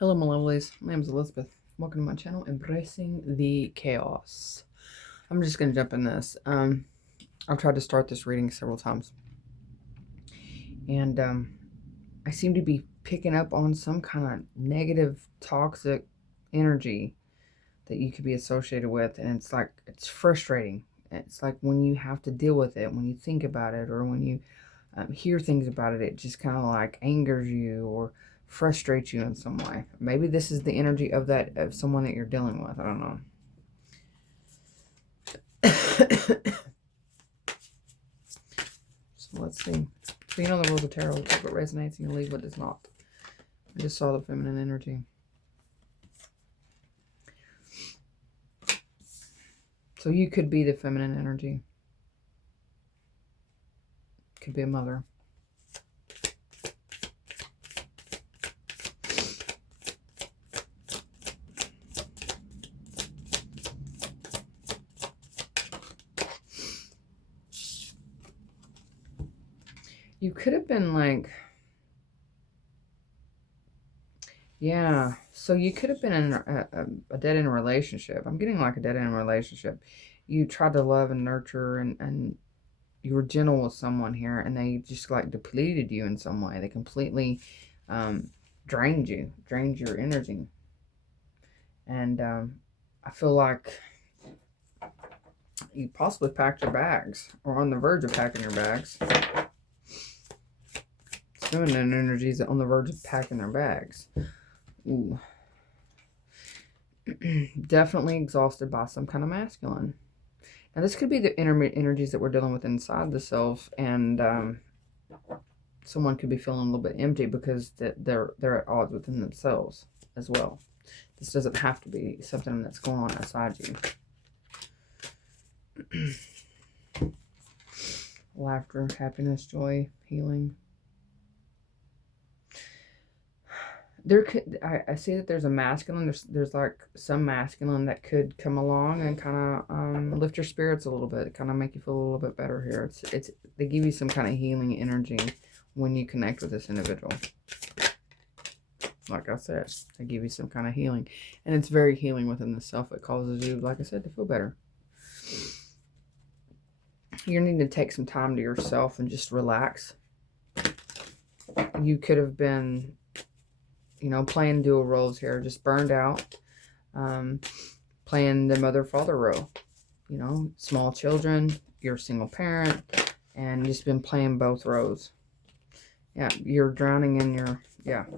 Hello, my lovelies. My name is Elizabeth. Welcome to my channel, Embracing the Chaos. I'm just going to jump in this. I've tried to start this reading several times, and I seem to be picking up on some kind of negative, toxic energy that you could be associated with, and it's frustrating. It's like when you have to deal with it, when you think about it, or when you hear things about it, it just kind of like angers you or frustrates you in some way. Maybe this is the energy of someone that you're dealing with. I don't know. So let's see. So you know the rules of tarot. Take what resonates and you leave what does not. I just saw the feminine energy. So you could be the feminine energy. Could be a mother. You could have been like, yeah, so you could have been in a dead-end relationship. I'm getting like a dead-end relationship. You tried to love and nurture and you were gentle with someone here, and they just like depleted you in some way. They completely drained your energy. And I feel like you possibly packed your bags or on the verge of packing your bags. Feminine energies on the verge of packing their bags. Ooh. Definitely exhausted by some kind of masculine. Now this could be the intermittent energies that we're dealing with inside the self, and someone could be feeling a little bit empty because they're at odds within themselves as well. This doesn't have to be something that's going on outside you. Laughter, happiness, joy, healing. I see that there's a masculine. There's like some masculine that could come along and kind of lift your spirits a little bit, kind of make you feel a little bit better here. They give you some kind of healing energy when you connect with this individual. Like I said, they give you some kind of healing, and it's very healing within the self. It causes you, like I said, to feel better. You're needing to take some time to yourself and just relax. You could have been, playing dual roles here, just burned out, playing the mother-father role, small children, you're a single parent, and just been playing both roles. Yeah, you're drowning in you're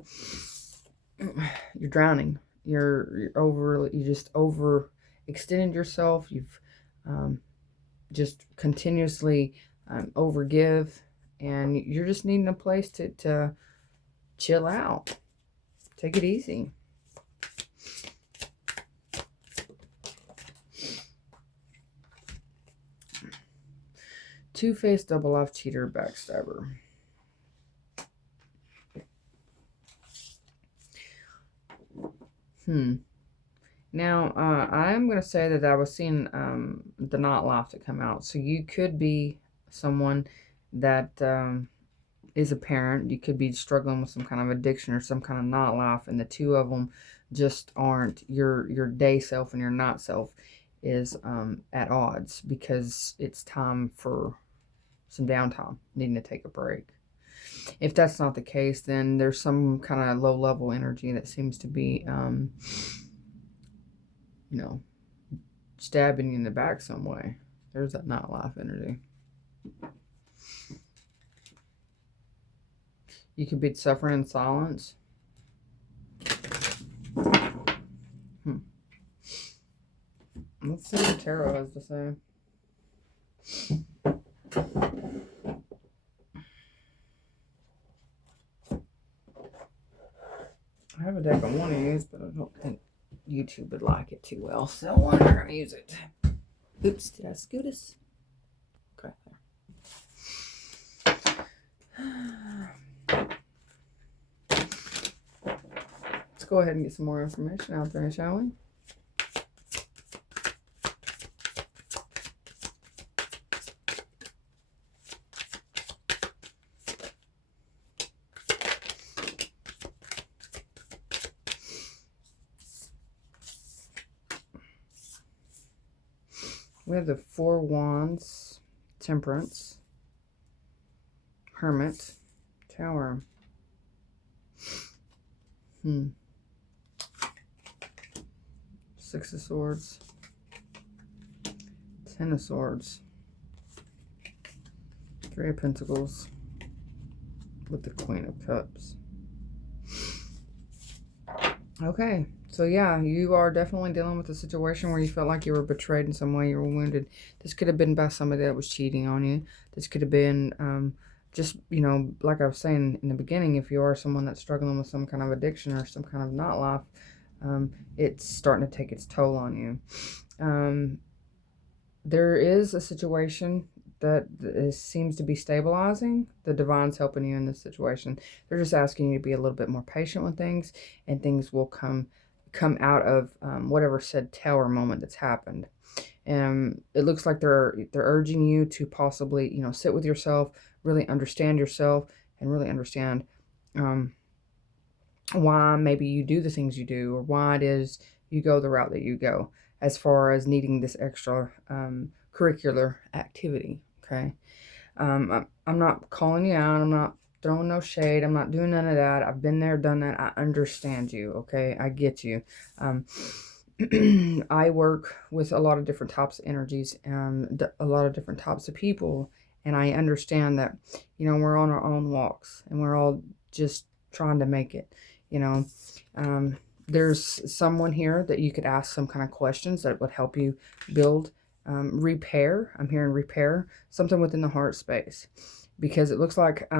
drowning. You just overextended yourself. You've just continuously overgive, and you're just needing a place to chill out. Take it easy. Two-faced, double-life, cheater, backstabber. Now, I'm going to say that I was seeing the not life to come out. So you could be someone that is a parent. You could be struggling with some kind of addiction or some kind of not life, and the two of them just aren't. Your day self and your not self is at odds because it's time for some downtime, needing to take a break. If that's not the case, then there's some kind of low-level energy that seems to be, stabbing you in the back some way. There's that not life energy. You could be suffering in silence. Let's see what tarot has to say. I have a deck I want to use, but I don't think YouTube would like it too well, so I'm not going to use it. Oops, did I scoot us? Okay, there. Let's go ahead and get some more information out there, shall we? We have the Four Wands, Temperance, Hermit, Tower. Six of Swords, Ten of Swords, Three of Pentacles, with the Queen of Cups. Okay, so yeah, you are definitely dealing with a situation where you felt like you were betrayed in some way, you were wounded. This could have been by somebody that was cheating on you. This could have been just, you know, like I was saying in the beginning, if you are someone that's struggling with some kind of addiction or some kind of not life, it's starting to take its toll on you. There is a situation that seems to be stabilizing. The divine's helping you in this situation. They're just asking you to be a little bit more patient with things, and things will come out of whatever said tower moment that's happened. It looks like they're urging you to possibly, you know, sit with yourself, really understand yourself, and really understand why maybe you do the things you do, or why it is you go the route that you go, as far as needing this extra curricular activity. Okay. I'm not calling you out. I'm not throwing no shade. I'm not doing none of that. I've been there, done that. I understand you. Okay. I get you. I work with a lot of different types of energies and a lot of different types of people. And I understand that, you know, we're on our own walks and we're all just trying to make it, you know. There's someone here that you could ask some kind of questions that would help you build, repair. I'm hearing repair something within the heart space, because it looks like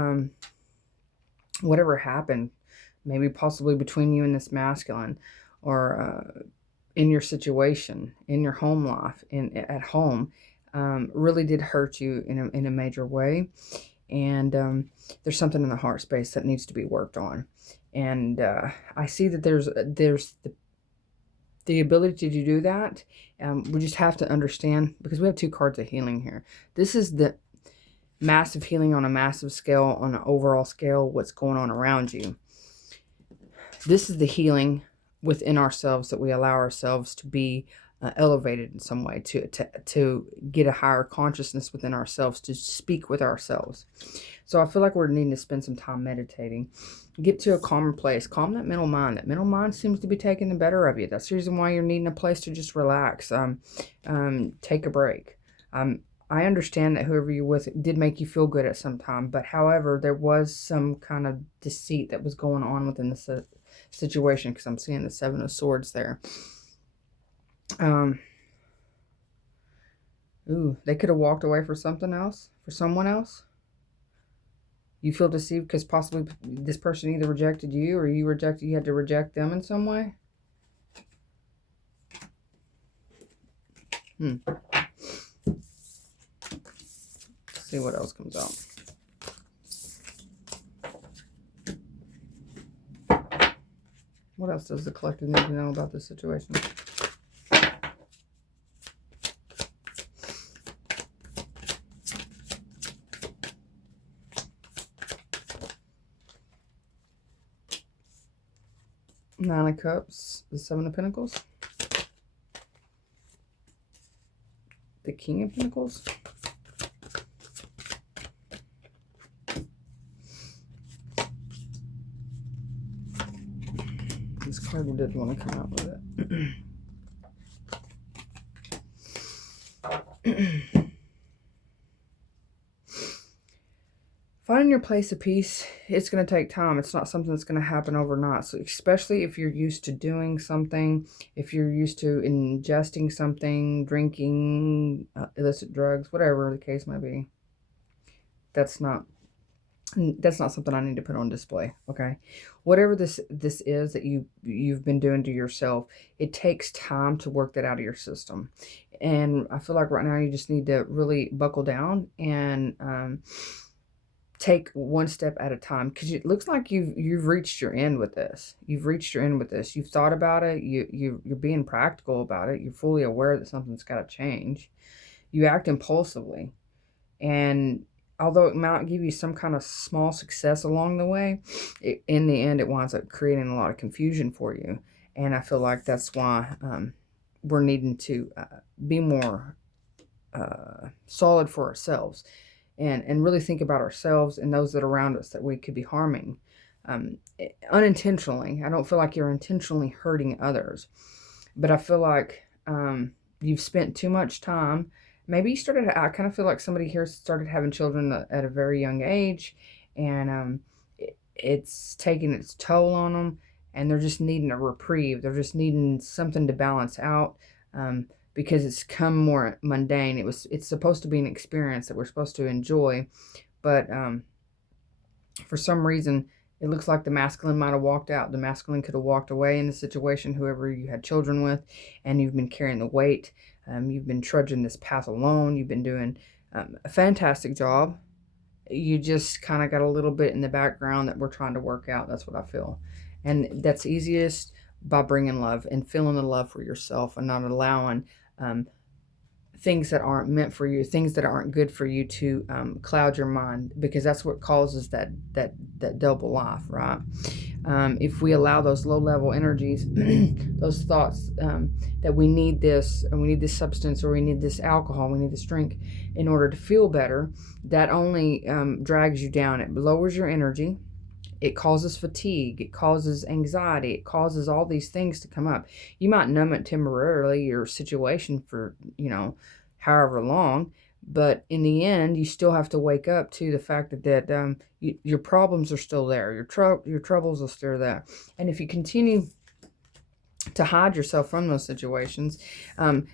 whatever happened, maybe possibly between you and this masculine, or in your situation, in your home life, at home, really did hurt you in a major way. And there's something in the heart space that needs to be worked on. And I see that there's the ability to do that. We just have to understand, because we have two cards of healing here. This is the massive healing on a massive scale, on an overall scale, what's going on around you. This is the healing within ourselves, that we allow ourselves to be elevated in some way, to get a higher consciousness within ourselves, to speak with ourselves. So I feel like we're needing to spend some time meditating, get to a calmer place, calm that mental mind. That mental mind seems to be taking the better of you. That's the reason why you're needing a place to just relax, take a break. I understand that whoever you're with did make you feel good at some time, but however, there was some kind of deceit that was going on within the situation, because I'm seeing the Seven of Swords there. They could have walked away for something else, for someone else. You feel deceived because possibly this person either rejected you, or you had to reject them in some way. Let's see what else comes out. What else does the collective need to know about this situation? Nine of Cups, the Seven of Pentacles, the King of Pentacles, this card did want to come out with it. Finding your place of peace, it's going to take time. It's not something that's going to happen overnight. So especially if you're used to doing something, if you're used to ingesting something, drinking, illicit drugs, whatever the case may be, that's not something I need to put on display. Okay, whatever this is that you've been doing to yourself, it takes time to work that out of your system. And I feel like right now you just need to really buckle down and take one step at a time, because it looks like you've reached your end with this. You've reached your end with this. You've thought about it. You're being practical about it. You're fully aware that something's got to change. You act impulsively, and although it might give you some kind of small success along the way, in the end it winds up creating a lot of confusion for you. And I feel like that's why we're needing to be more solid for ourselves, and really think about ourselves and those that are around us that we could be harming unintentionally. I don't feel like you're intentionally hurting others, but I feel like you've spent too much time. Maybe you started, I kind of feel like somebody here started having children at a very young age, and it's taking its toll on them, and they're just needing a reprieve. They're just needing something to balance out, because it's come more mundane. It's supposed to be an experience that we're supposed to enjoy, but for some reason, it looks like the masculine might have walked out. The masculine could have walked away in the situation, whoever you had children with, and you've been carrying the weight. You've been trudging this path alone. You've been doing a fantastic job. You just kind of got a little bit in the background that we're trying to work out. That's what I feel. And that's easiest by bringing love and feeling the love for yourself, and not allowing things that aren't meant for you, things that aren't good for you, to cloud your mind, because that's what causes that double life, right? If we allow those low-level energies, those thoughts that we need this, and we need this substance, or we need this alcohol, we need this drink in order to feel better, that only drags you down. It lowers your energy. It causes fatigue. It causes anxiety. It causes all these things to come up. You might numb it temporarily, your situation, for, however long. But in the end, you still have to wake up to the fact that your problems are still there. Your troubles are still there. And if you continue to hide yourself from those situations,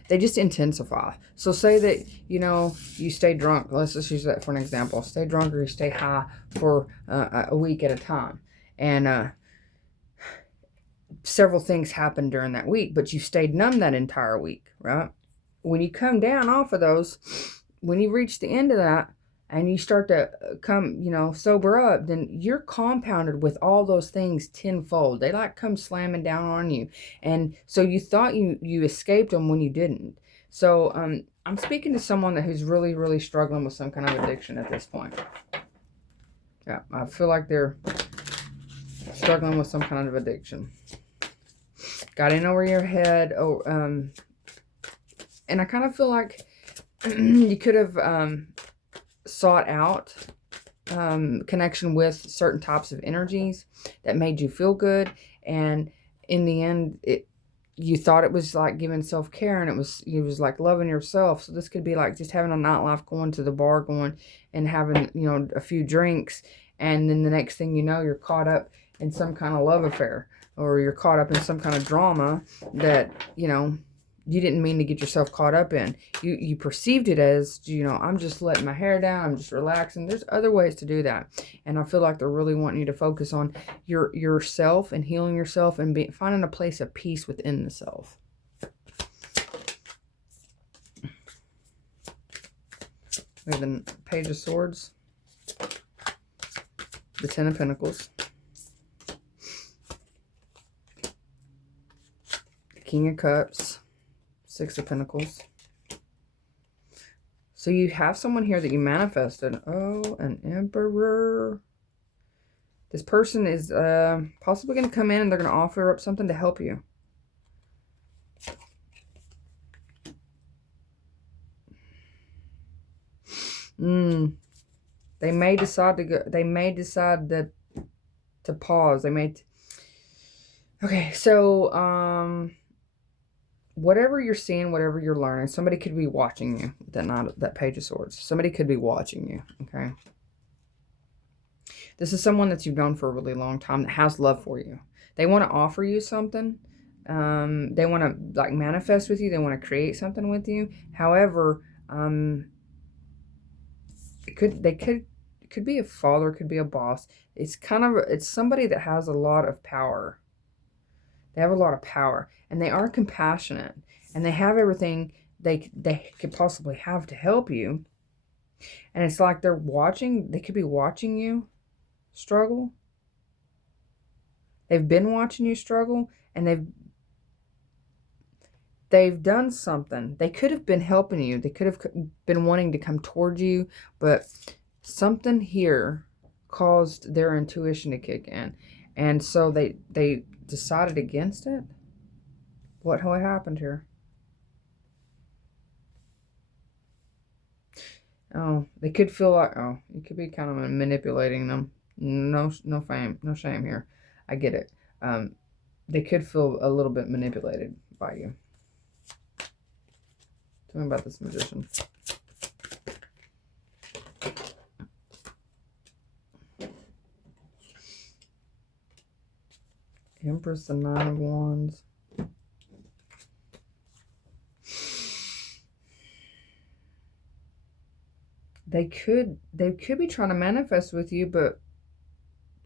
they just intensify. So say that, you stay drunk. Let's just use that for an example. Stay drunk, or you stay high for a week at a time. And several things happen during that week, but you stayed numb that entire week, right? When you come down off of those, when you reach the end of that, and you start to sober up, then you're compounded with all those things tenfold. They come slamming down on you. And so you thought you escaped them when you didn't. So I'm speaking to someone who's really, really struggling with some kind of addiction at this point. Yeah, I feel like they're struggling with some kind of addiction. Got in over your head. And I kind of feel like you could have sought out connection with certain types of energies that made you feel good, and in the end you thought it was like giving self-care, and it was like loving yourself. So this could be like just having a nightlife, going to the bar, going and having a few drinks, and then the next thing you know, you're caught up in some kind of love affair, or you're caught up in some kind of drama that you didn't mean to get yourself caught up in. You perceived it as, I'm just letting my hair down, I'm just relaxing. There's other ways to do that. And I feel like they're really wanting you to focus on yourself and healing yourself, and finding a place of peace within the self. We have the Page of Swords, the Ten of Pentacles, the King of Cups, Six of Pentacles. So you have someone here that you manifested. Oh, an Emperor. This person is possibly going to come in, and they're going to offer up something to help you. They may decide to go. They may decide to pause. They may. Okay, so whatever you're seeing, whatever you're learning, somebody could be watching you. That Page of Swords. Somebody could be watching you. Okay. This is someone that you've known for a really long time that has love for you. They want to offer you something. They want to manifest with you. They want to create something with you. However, it could be a father, could be a boss. It's somebody that has a lot of power. They have a lot of power, and they are compassionate, and they have everything they could possibly have to help you. And it's like they're watching. They could be watching you struggle. They've been watching you struggle, and they've done something. They could have been helping you. They could have been wanting to come towards you, but something here caused their intuition to kick in, and so they decided against it. What happened here? Oh, they could feel like, oh, you could be kind of manipulating them. No shame here. I get it. They could feel a little bit manipulated by you. Tell me about this magician. Empress, the Nine of Wands. They could be trying to manifest with you, but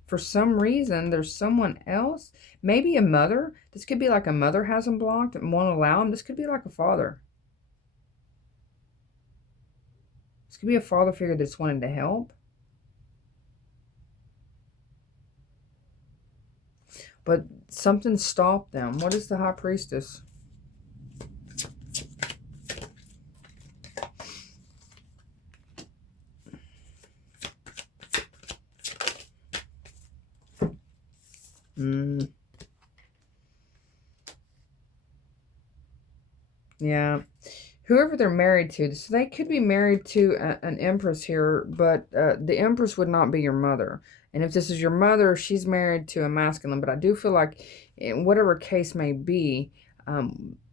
for some reason there's someone else, maybe a mother. This could be like a mother has them blocked and won't allow them. This could be like a father. This could be a father figure that's wanting to help. But something stopped them. What is the High Priestess? Yeah. Whoever they're married to. So they could be married to an Empress here, but the Empress would not be your mother. And if this is your mother, she's married to a masculine. But I do feel like, in whatever case may be,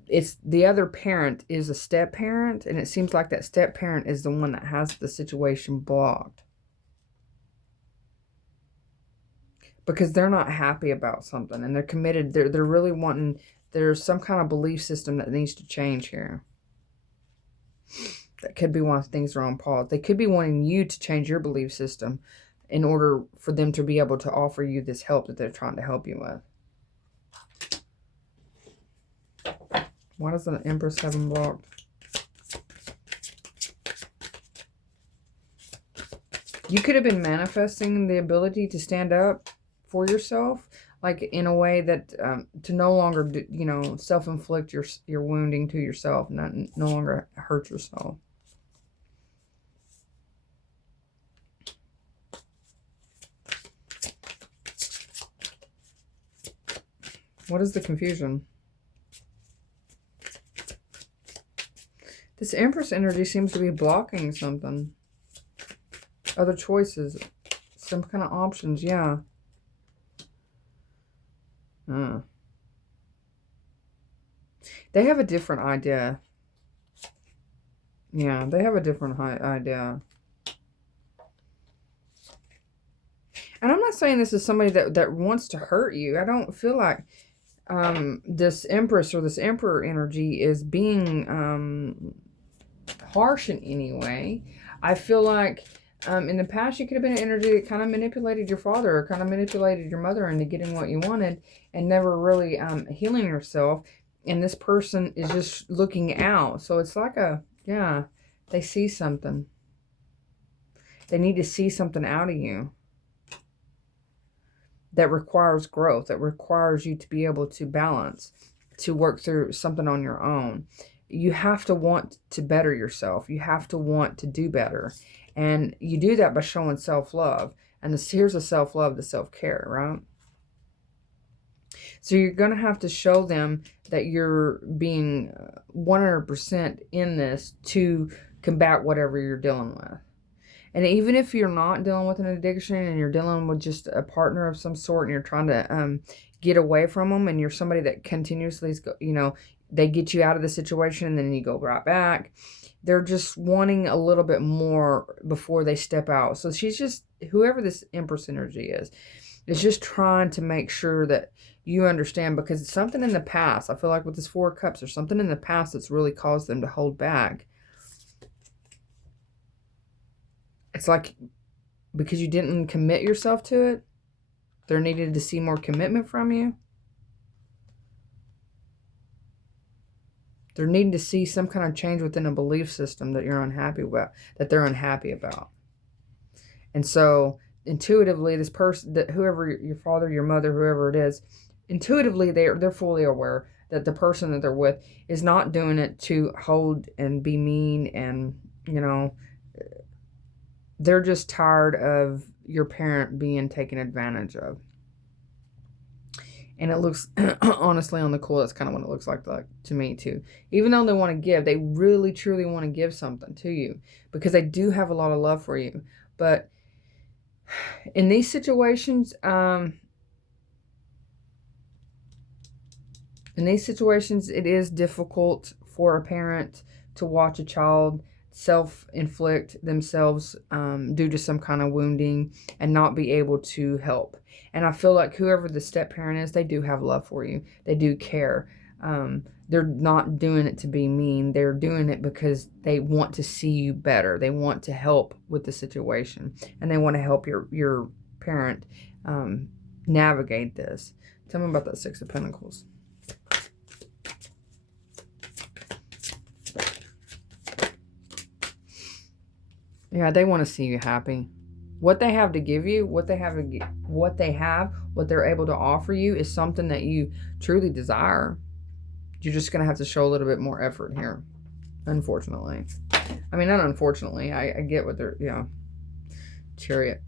it's the other parent is a step parent. And it seems like that step parent is the one that has the situation blocked. Because they're not happy about something and they're committed. They're really wanting, there's some kind of belief system that needs to change here. That could be why things are on pause. They could be wanting you to change your belief system in order for them to be able to offer you this help that they're trying to help you with. Why does the Empress have them blocked? You could have been manifesting the ability to stand up for yourself, like in a way that to no longer, self-inflict your wounding to yourself, no longer hurt yourself. What is the confusion? This Empress energy seems to be blocking something. Other choices, some kind of options, yeah. They have a different idea. Yeah, they have a different idea. And I'm not saying this is somebody that wants to hurt you. I don't feel like this Empress or this Emperor energy is being harsh in any way. I feel like in the past you could have been an energy that kind of manipulated your father or kind of manipulated your mother into getting what you wanted and never really healing yourself. And this person is just looking out. So it's like they see something. They need to see something out of you that requires growth, that requires you to be able to balance, to work through something on your own. You have to want to better yourself. You have to want to do better. And you do that by showing self-love. And here's the self-love, the self-care, right? So you're going to have to show them that you're being 100% in this to combat whatever you're dealing with. And even if you're not dealing with an addiction and you're dealing with just a partner of some sort and you're trying to get away from them and you're somebody that continuously, they get you out of the situation and then you go right back. They're just wanting a little bit more before they step out. So she's just, whoever this Empress energy is just trying to make sure that you understand, because it's something in the past. I feel like with this Four of Cups, there's something in the past that's really caused them to hold back. It's like because you didn't commit yourself to it, they're needed to see more commitment from you. They're needing to see some kind of change within a belief system that you're unhappy with, that they're unhappy about. And so intuitively, this person, that whoever, your father, your mother, whoever it is, intuitively they're fully aware that the person that they're with is not doing it to hold and be mean and, they're just tired of your parent being taken advantage of. And it looks, honestly, on the cool, that's kind of what it looks like to me too. Even though they want to give, they really, truly want to give something to you because they do have a lot of love for you. But in these situations, it is difficult for a parent to watch a child self-inflict themselves due to some kind of wounding and not be able to help. And I feel like whoever the step-parent is, they do have love for you. They do care. They're not doing it to be mean. They're doing it because they want to see you better. They want to help with the situation. And they want to help your parent navigate this. Tell me about that Six of Pentacles. Yeah, they want to see you happy. What they have to give you, what they're able to offer you is something that you truly desire. You're just going to have to show a little bit more effort here, unfortunately. I mean, not unfortunately. I get what they're, Chariot.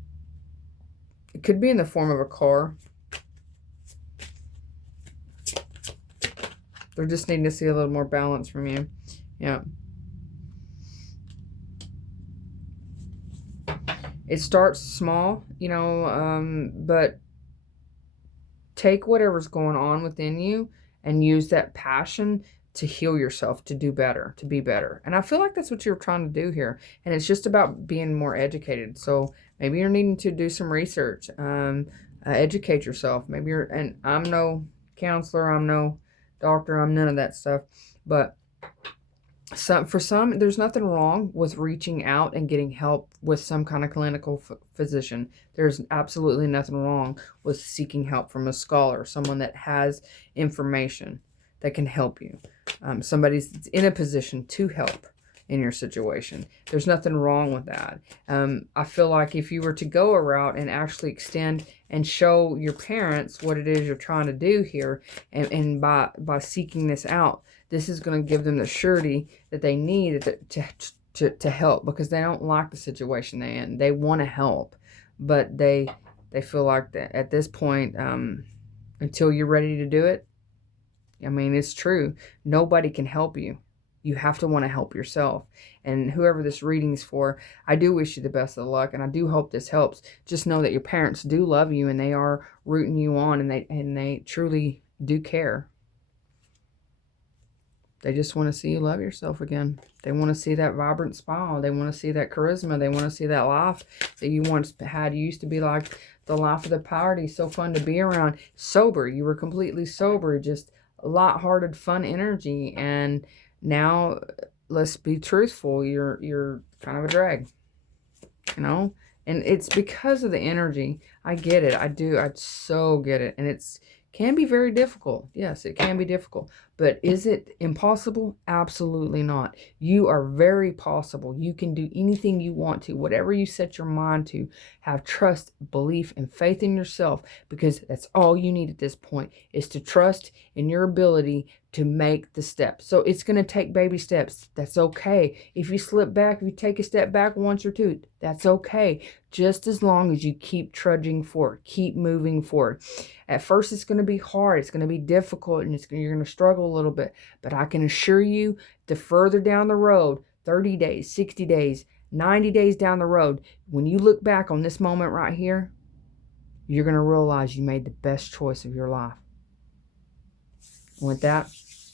It could be in the form of a car. They're just needing to see a little more balance from you. Yeah. It starts small, but take whatever's going on within you and use that passion to heal yourself, to do better, to be better. And I feel like that's what you're trying to do here. And it's just about being more educated. So maybe you're needing to do some research, educate yourself. Maybe and I'm no counselor, I'm no doctor, I'm none of that stuff. But for some, there's nothing wrong with reaching out and getting help with some kind of clinical physician. There's absolutely nothing wrong with seeking help from a scholar, someone that has information that can help you. Somebody's in a position to help in your situation. There's nothing wrong with that. I feel like if you were to go a route and actually extend and show your parents what it is you're trying to do here, and by seeking this out, this is going to give them the surety that they need to help, because they don't like the situation they're in. They want to help, but they feel like that at this point, until you're ready to do it, I mean, it's true. Nobody can help you. You have to want to help yourself. And whoever this reading's for, I do wish you the best of luck, and I do hope this helps. Just know that your parents do love you, and they are rooting you on, and they truly do care. They just want to see you love yourself again. They want to see that vibrant smile. They want to see that charisma. They want to see that life that you once had. You used to be like the life of the party, so fun to be around. Sober. You were completely sober. Just light-hearted, fun energy. And now, let's be truthful. You're kind of a drag. And it's because of the energy. I get it. I do. I so get it. And can be very difficult. Yes, it can be difficult. But is it impossible? Absolutely not. You are very possible. You can do anything you want to. Whatever you set your mind to. Have trust, belief, and faith in yourself. Because that's all you need at this point. Is to trust in your ability to make the steps. So it's going to take baby steps. That's okay. If you slip back, if you take a step back once or two, that's okay. Just as long as you keep trudging forward. Keep moving forward. At first, it's going to be hard. It's going to be difficult, and you're going to struggle a little bit. But I can assure you, the further down the road, 30 days, 60 days, 90 days down the road, when you look back on this moment right here, you're going to realize you made the best choice of your life. With that,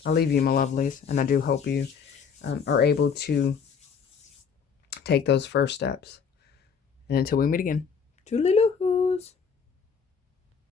I'll leave you, my lovelies, and I do hope you are able to take those first steps. And until we meet again, toodaloo-hoos.